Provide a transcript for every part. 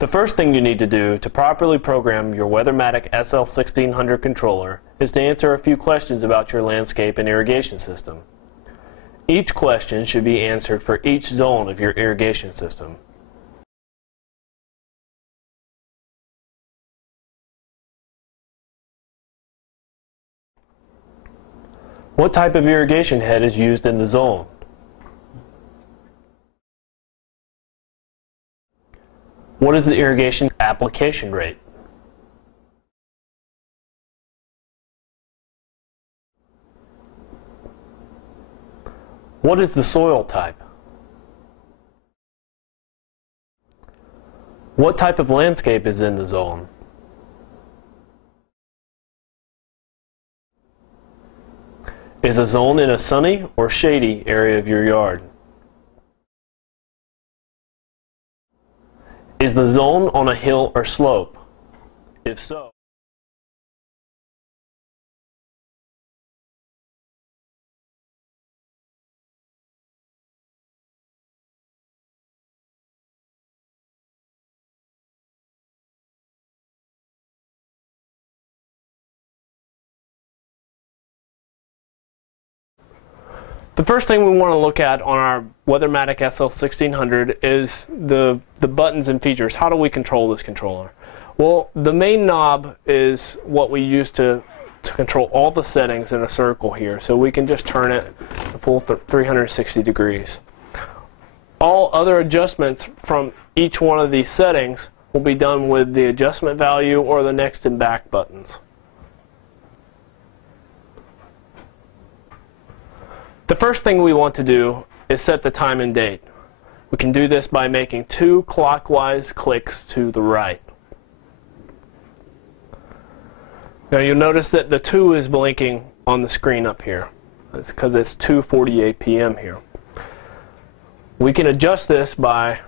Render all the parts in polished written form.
The first thing you need to do to properly program your Weathermatic SL 1600 controller is to answer a few questions about your landscape and irrigation system. Each question should be answered for each zone of your irrigation system. What type of irrigation head is used in the zone? What is the irrigation application rate? What is the soil type? What type of landscape is in the zone? Is a zone in a sunny or shady area of your yard? Is the zone on a hill or slope? If so, the first thing we want to look at on our Weathermatic SL 1600 is the buttons and features. How do we control this controller? Well, the main knob is what we use to control all the settings in a circle here. So we can just turn it a full 360 degrees. All other adjustments from each one of these settings will be done with the adjustment value or the next and back buttons. The first thing we want to do is set the time and date. We can do this by making 2 clockwise clicks to the right. Now you'll notice that the 2 is blinking on the screen up here. That's because it's 2:48 p.m. here. We can adjust this by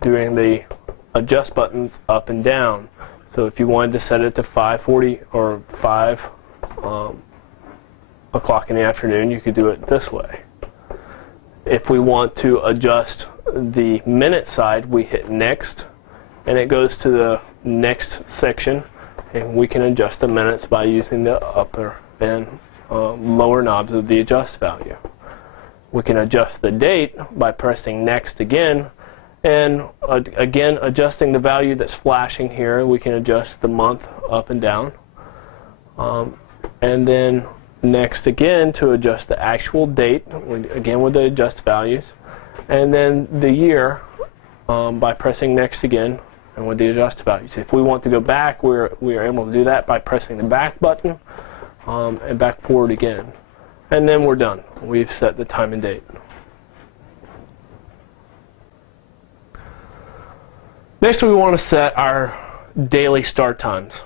doing the adjust buttons up and down. So if you wanted to set it to 5:40 or 5 o'clock in the afternoon, you could do it this way. If we want to adjust the minute side, we hit next and it goes to the next section, and we can adjust the minutes by using the upper and lower knobs of the adjust value. We can adjust the date by pressing next again, and again adjusting the value that's flashing here. We can adjust the month up and down, and then next again to adjust the actual date, again with the adjust values, and then the year by pressing next again and with the adjust values. If we want to go back, we are able to do that by pressing the back button and back forward again, and then we're done. We've set the time and date. Next, we want to set our daily start times.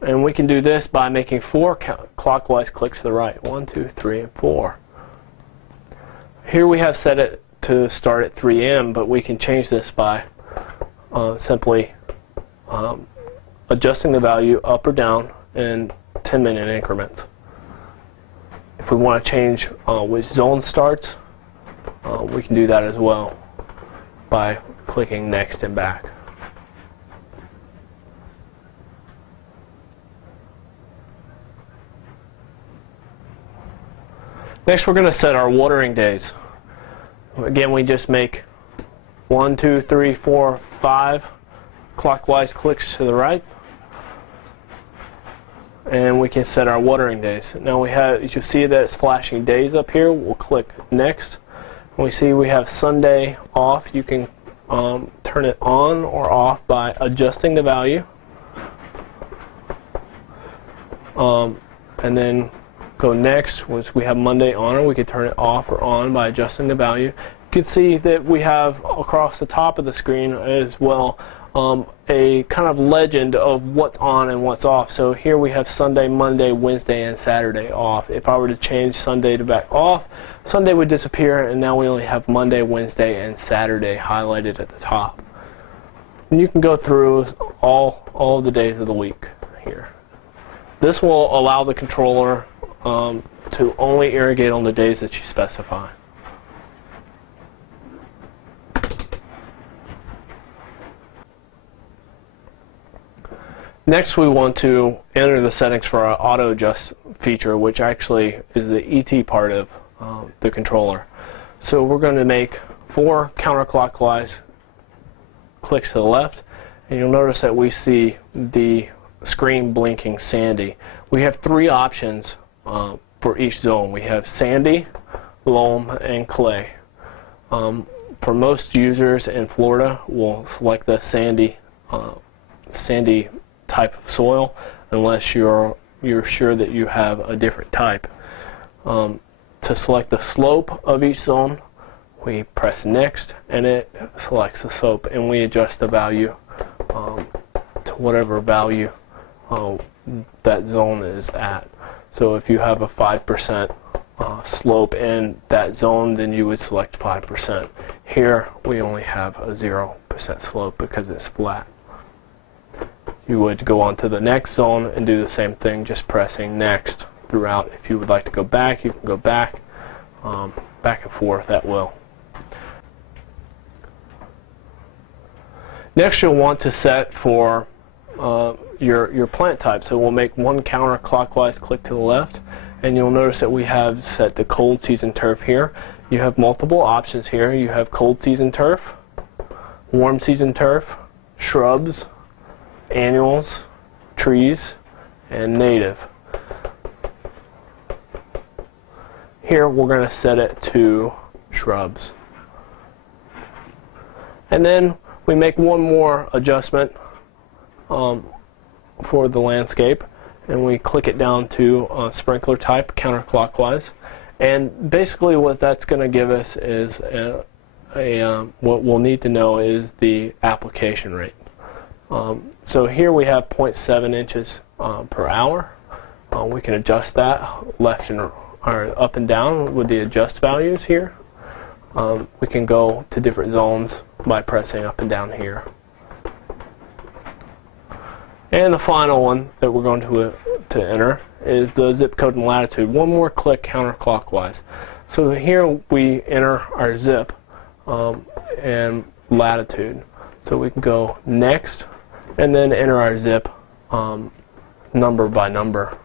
And we can do this by making 4 clockwise clicks to the right. 1, 2, 3, and 4. Here we have set it to start at 3 a.m., but we can change this by simply adjusting the value up or down in 10-minute increments. If we want to change which zone starts, we can do that as well by clicking next and back. Next, we're going to set our watering days. Again, we just make 1, 2, 3, 4, 5 clockwise clicks to the right, and we can set our watering days. Now you can see that it's flashing days up here. We'll click next. And we see we have Sunday off. You can turn it on or off by adjusting the value, and then go next. Once we have Monday on, we can turn it off or on by adjusting the value. You can see that we have across the top of the screen as well a kind of legend of what's on and what's off. So here we have Sunday, Monday, Wednesday, and Saturday off. If I were to change Sunday to back off, Sunday would disappear, and now we only have Monday, Wednesday, and Saturday highlighted at the top. And you can go through all the days of the week here. This will allow the controller to only irrigate on the days that you specify. Next, we want to enter the settings for our auto adjust feature, which actually is the ET part of the controller. So we're going to make 4 counterclockwise clicks to the left, and you'll notice that we see the screen blinking sandy. We have 3 options for each zone. We have sandy, loam, and clay. For most users in Florida, we'll select the sandy type of soil, unless you're sure that you have a different type. To select the slope of each zone, we press next, and it selects the slope, and we adjust the value to whatever value that zone is at. So if you have a 5% slope in that zone, then you would select 5%. Here we only have a 0% slope because it's flat. You would go on to the next zone and do the same thing, just pressing next throughout. If you would like to go back, you can go back, back and forth at will. Next, you'll want to set for your plant type. So we'll make 1 counterclockwise click to the left, and you'll notice that we have set the cold season turf here. You have multiple options here. You have cold season turf, warm season turf, shrubs, annuals, trees, and native. Here we're going to set it to shrubs. And then we make one more adjustment for the landscape, and we click it down to sprinkler type counterclockwise. And basically what that's going to give us is what we'll need to know is the application rate. So here we have 0.7 inches per hour. We can adjust that left and or up and down with the adjust values here. We can go to different zones by pressing up and down here. And the final one that we're going to enter is the zip code and latitude. One more click counterclockwise. So here we enter our zip and latitude. So we can go next and then enter our zip number by number.